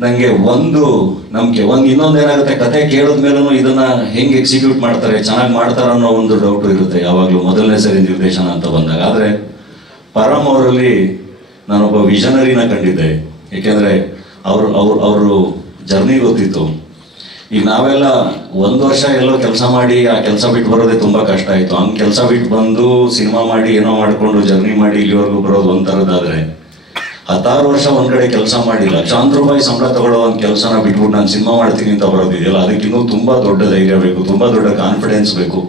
ನನಗೆ ಒಂದು ನಮ್ಗೆ ಒಂದು ಇನ್ನೊಂದು ಏನಾಗುತ್ತೆ? ಕತೆ ಕೇಳಿದ ಮೇಲೂ ಇದನ್ನ ಹೆಂಗೆ ಎಕ್ಸಿಕ್ಯೂಟ್ ಮಾಡ್ತಾರೆ, ಚೆನ್ನಾಗಿ ಮಾಡ್ತಾರ ಅನ್ನೋ ಒಂದು ಡೌಟು ಇರುತ್ತೆ ಯಾವಾಗಲೂ. ಮೊದಲನೇ ಸರಿ ನಿರ್ದೇಶನ ಅಂತ ಬಂದಾಗ. ಆದರೆ ಪರಮ್ ಅವರಲ್ಲಿ ನಾನೊಬ್ಬ ವಿಷನರಿನ ಕಂಡಿದ್ದೆ. ಏಕೆಂದರೆ ಅವರು, ಅವ್ರು, ಅವರು ಜರ್ನಿ ಗೊತ್ತಿತ್ತು. ಈಗ ನಾವೆಲ್ಲ ಒಂದು ವರ್ಷ ಎಲ್ಲೋ ಕೆಲಸ ಮಾಡಿ ಆ ಕೆಲಸ ಬಿಟ್ಟು ಬರೋದೇ ತುಂಬ ಕಷ್ಟ ಆಯಿತು. ಹಂಗೆ ಕೆಲಸ ಬಿಟ್ಟು ಬಂದು ಸಿನಿಮಾ ಮಾಡಿ ಏನೋ ಮಾಡಿಕೊಂಡು ಜರ್ನಿ ಮಾಡಿ ಇಲ್ಲಿವರೆಗೂ ಬರೋದು ಒಂಥರದ್ದಾದರೆ ಹತ್ತಾರು ವರ್ಷ ಒಂದ್ ಕಡೆ ಕೆಲಸ ಮಾಡಿ ಲಕ್ಷಾಂತರ ರೂಪಾಯಿ ಸಂಬಳ ತಗೊಳ್ಳೋ ಒಂದು ಕೆಲಸನ ಬಿಟ್ಬಿಟ್ಟು ನಾನು ಸಿನಿಮಾ ಮಾಡ್ತೀನಿ ಅಂತ ಬರೋದಿದೆಯಲ್ಲ ಅದಕ್ಕಿನ್ನೂ ತುಂಬಾ ದೊಡ್ಡ ಧೈರ್ಯ ಬೇಕು, ತುಂಬಾ ದೊಡ್ಡ ಕಾನ್ಫಿಡೆನ್ಸ್ ಬೇಕು,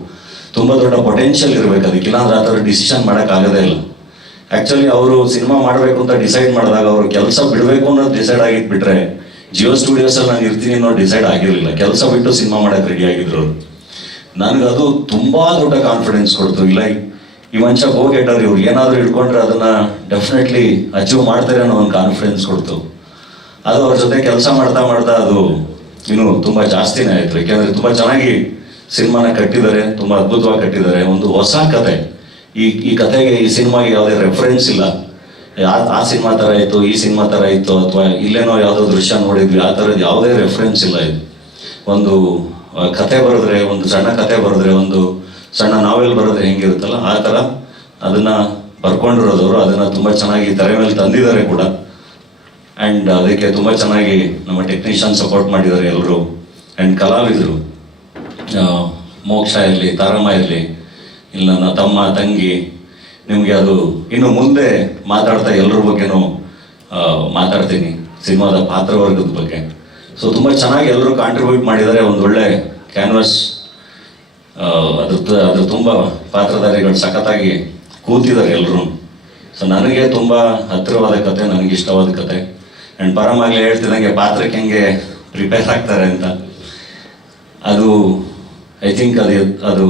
ತುಂಬಾ ದೊಡ್ಡ ಪೊಟೆನ್ಷಿಯಲ್ ಇರಬೇಕು ಅದಕ್ಕೆ. ಇಲ್ಲಾಂದ್ರೆ ಆ ಥರ ಡಿಸಿಷನ್ ಮಾಡೋಕ್ಕಾಗದೇ ಇಲ್ಲ. ಆಕ್ಚುಲಿ ಅವರು ಸಿನಿಮಾ ಮಾಡಬೇಕು ಅಂತ ಡಿಸೈಡ್ ಮಾಡಿದಾಗ ಅವರು ಕೆಲಸ ಬಿಡಬೇಕು ಅನ್ನೋದು ಡಿಸೈಡ್ ಆಗಿದ್ದು ಬಿಟ್ರೆ ಜಿಯೋ ಸ್ಟುಡಿಯೋಸ್ ಅಲ್ಲಿ ನಾನು ಇರ್ತೀನಿ ಅನ್ನೋ ಡಿಸೈಡ್ ಆಗಿರಲಿಲ್ಲ. ಕೆಲಸ ಬಿಟ್ಟು ಸಿನಿಮಾ ಮಾಡಕ್ಕೆ ರೆಡಿ ಆಗಿದ್ರು ನನಗದು ತುಂಬಾ ದೊಡ್ಡ ಕಾನ್ಫಿಡೆನ್ಸ್ ಕೊಡ್ತು. ಇಲ್ಲ ಈ ಮನುಷ್ಯ ಗೋ ಗೆಟರ್ ಇವ್ರು ಏನಾದರೂ ಇಟ್ಕೊಂಡ್ರೆ ಅದನ್ನ ಡೆಫಿನೆಟ್ಲಿ ಅಚೀವ್ ಮಾಡ್ತಾರೆ ಅನ್ನೋ ಒಂದು ಕಾನ್ಫಿಡೆನ್ಸ್ ಕೊಡ್ತು. ಅದು ಅವ್ರ ಜೊತೆ ಕೆಲಸ ಮಾಡ್ತಾ ಮಾಡ್ತಾ ಅದು ಇನ್ನು ತುಂಬಾ ಜಾಸ್ತಿನೇ ಆಯ್ತು. ಯಾಕೆಂದ್ರೆ ತುಂಬಾ ಚೆನ್ನಾಗಿ ಸಿನಿಮಾನ ಕಟ್ಟಿದ್ದಾರೆ, ತುಂಬಾ ಅದ್ಭುತವಾಗಿ ಕಟ್ಟಿದ್ದಾರೆ. ಒಂದು ಹೊಸ ಕತೆ. ಈ ಈ ಕತೆಗೆ, ಈ ಸಿನಿಮಾಗೆ ಯಾವುದೇ ರೆಫರೆನ್ಸ್ ಇಲ್ಲ. ಆ ಸಿನಿಮಾ ಥರ ಇತ್ತು, ಈ ಸಿನಿಮಾ ಥರ ಇತ್ತು, ಅಥವಾ ಇಲ್ಲೇನೋ ಯಾವುದೋ ದೃಶ್ಯ ನೋಡಿದ್ವಿ, ಆ ಥರದ್ದು ಯಾವುದೇ ರೆಫರೆನ್ಸ್ ಇಲ್ಲ ಇದು. ಒಂದು ಕತೆ ಬರೆದ್ರೆ, ಒಂದು ಸಣ್ಣ ಕತೆ ಬರೆದ್ರೆ, ಒಂದು ಸಣ್ಣ ನಾವೆಲ್ ಬರೋದು ಹೆಂಗಿರುತ್ತಲ್ಲ, ಆ ಥರ ಅದನ್ನ ಬರ್ಕೊಂಡಿರೋದವರು ಅದನ್ನ ತುಂಬಾ ಚೆನ್ನಾಗಿ ತೆರೆ ಮೇಲೆ ತಂದಿದ್ದಾರೆ ಕೂಡ. ಆ್ಯಂಡ್ ಅದಕ್ಕೆ ತುಂಬ ಚೆನ್ನಾಗಿ ನಮ್ಮ ಟೆಕ್ನಿಷಿಯನ್ ಸಪೋರ್ಟ್ ಮಾಡಿದ್ದಾರೆ ಎಲ್ಲರೂ ಆ್ಯಂಡ್ ಕಲಾವಿದರು ಮೋಕ್ಷ ಇರಲಿ, ತಾರಮ್ಮ ಇರಲಿ, ಇಲ್ಲ ನನ್ನ ತಮ್ಮ, ತಂಗಿ, ನಿಮಗೆ ಅದು ಇನ್ನು ಮುಂದೆ ಮಾತಾಡ್ತಾ ಎಲ್ಲರ ಬಗ್ಗೆನೂ ಮಾತಾಡ್ತೀನಿ, ಸಿನಿಮಾದ ಪಾತ್ರವರ್ಗದ ಬಗ್ಗೆ. ಸೊ ತುಂಬ ಚೆನ್ನಾಗಿ ಎಲ್ಲರೂ ಕಾಂಟ್ರಿಬ್ಯೂಟ್ ಮಾಡಿದ್ದಾರೆ ಒಂದು ಒಳ್ಳೆ ಕ್ಯಾನ್ವಸ್ ಅದು ಅದು ತುಂಬ ಪಾತ್ರಧಾರಿಗಳು ಸಖತ್ತಾಗಿ ಕೂತಿದ್ದಾರೆ ಎಲ್ಲರೂ ಸೊ ನನಗೆ ತುಂಬ ಹತ್ತಿರವಾದ ಕತೆ, ನನಗೆ ಇಷ್ಟವಾದ ಕತೆ. ಆ್ಯಂಡ್ ಪರಮಾಗಲೇ ಹೇಳ್ತಿದ್ದಂಗೆ ಪಾತ್ರಕ್ಕೆ ಹೆಂಗೆ ಪ್ರಿಪೇರ್ ಆಗ್ತಾರೆ ಅಂತ. ಅದು ಐ ಥಿಂಕ್ ಅದು ಅದು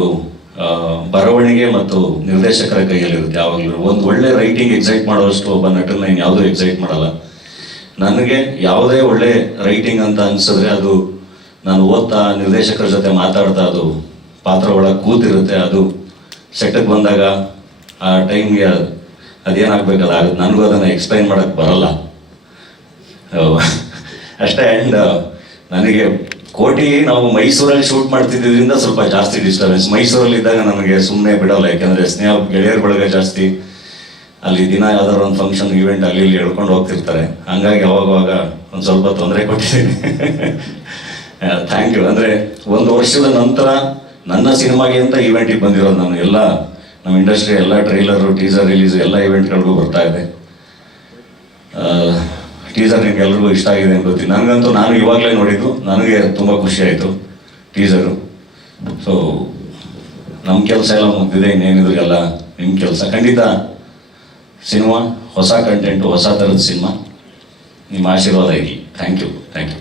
ಬರವಣಿಗೆ ಮತ್ತು ನಿರ್ದೇಶಕರ ಕೈಯಲ್ಲಿರುತ್ತೆ. ಯಾವಾಗಲೂ ಒಂದು ಒಳ್ಳೆ ರೈಟಿಂಗ್ ಎಕ್ಸೈಟ್ ಮಾಡೋಷ್ಟು ಒಬ್ಬ ನಟನ ಇನ್ನು ಯಾವುದೂ ಎಕ್ಸೈಟ್ ಮಾಡಲ್ಲ. ನನಗೆ ಯಾವುದೇ ಒಳ್ಳೆ ರೈಟಿಂಗ್ ಅಂತ ಅನಿಸಿದ್ರೆ ಅದು ನಾನು ಓದ್ತಾ ನಿರ್ದೇಶಕರ ಜೊತೆ ಮಾತಾಡ್ತಾ ಅದು ಪಾತ್ರ ಒಳಗೆ ಕೂತಿರುತ್ತೆ ಅದು. ಸೆಟ್ಟಕ್ಕೆ ಬಂದಾಗ ಆ ಟೈಮ್ಗೆ ಅದೇನಾಗಬೇಕಲ್ಲ ಆಗುತ್ತೆ ನನಗೂ ಅದನ್ನು ಎಕ್ಸ್ಪ್ಲೈನ್ ಮಾಡೋಕ್ಕೆ ಬರಲ್ಲ. ಅಷ್ಟೇ ಆ್ಯಂಡ್ ನನಗೆ ಕೋಟಿ ನಾವು ಮೈಸೂರಲ್ಲಿ ಶೂಟ್ ಮಾಡ್ತಿದ್ದರಿಂದ ಸ್ವಲ್ಪ ಜಾಸ್ತಿ ಡಿಸ್ಟರ್ಬೆನ್ಸ್ ಮೈಸೂರಲ್ಲಿ ಇದ್ದಾಗ ನನಗೆ ಸುಮ್ಮನೆ ಬಿಡೋಲ್ಲ, ಯಾಕೆಂದರೆ ಸ್ನೇಹ ಗೆಳೆಯರ ಬಳಗ ಜಾಸ್ತಿ. ಅಲ್ಲಿ ದಿನ ಯಾವ್ದಾದ್ರು ಒಂದು ಫಂಕ್ಷನ್ ಇವೆಂಟ್ ಅಲ್ಲಿ ಇಲ್ಲಿ ಹೇಳ್ಕೊಂಡು ಹೋಗ್ತಿರ್ತಾರೆ. ಹಂಗಾಗಿ ಅವಾಗವಾಗ ಒಂದು ಸ್ವಲ್ಪ ತೊಂದರೆ ಕೊಟ್ಟಿದ್ದೀನಿ. ಥ್ಯಾಂಕ್ ಯು ಅಂದರೆ ಒಂದು ವರ್ಷದ ನಂತರ ನನ್ನ ಸಿನಿಮಾಗೆ ಅಂತ ಇವೆಂಟಿಗೆ ಬಂದಿರೋದು ನಾನು ಎಲ್ಲ, ನಮ್ಮ ಇಂಡಸ್ಟ್ರಿ ಎಲ್ಲ ಟ್ರೈಲರು ಟೀಸರ್ ರಿಲೀಸ್ ಎಲ್ಲ ಇವೆಂಟ್ಗಳಿಗೂ ಬರ್ತಾ ಇದೆ. ಟೀಸರ್ ನಿಮ್ಗೆ ಎಲ್ರಿಗೂ ಇಷ್ಟ ಆಗಿದೆ ಅಂತ ಗೊತ್ತಿ ನನಗಂತೂ ನಾನು ಇವಾಗಲೇ ನೋಡಿದ್ದು, ನನಗೆ ತುಂಬ ಖುಷಿ ಆಯಿತು ಟೀಸರು ಸೊ ನಮ್ಮ ಕೆಲಸ ಎಲ್ಲ ಮುಗ್ದಿದೆ ಇನ್ನೇನಿದ್ರು ಎಲ್ಲ ನಿಮ್ಮ ಕೆಲಸ. ಖಂಡಿತ ಸಿನಿಮಾ, ಹೊಸ ಕಂಟೆಂಟು ಹೊಸ ಥರದ ಸಿನಿಮಾ. ನಿಮ್ಮ ಆಶೀರ್ವಾದ ಇರಲಿ. Thank you thank you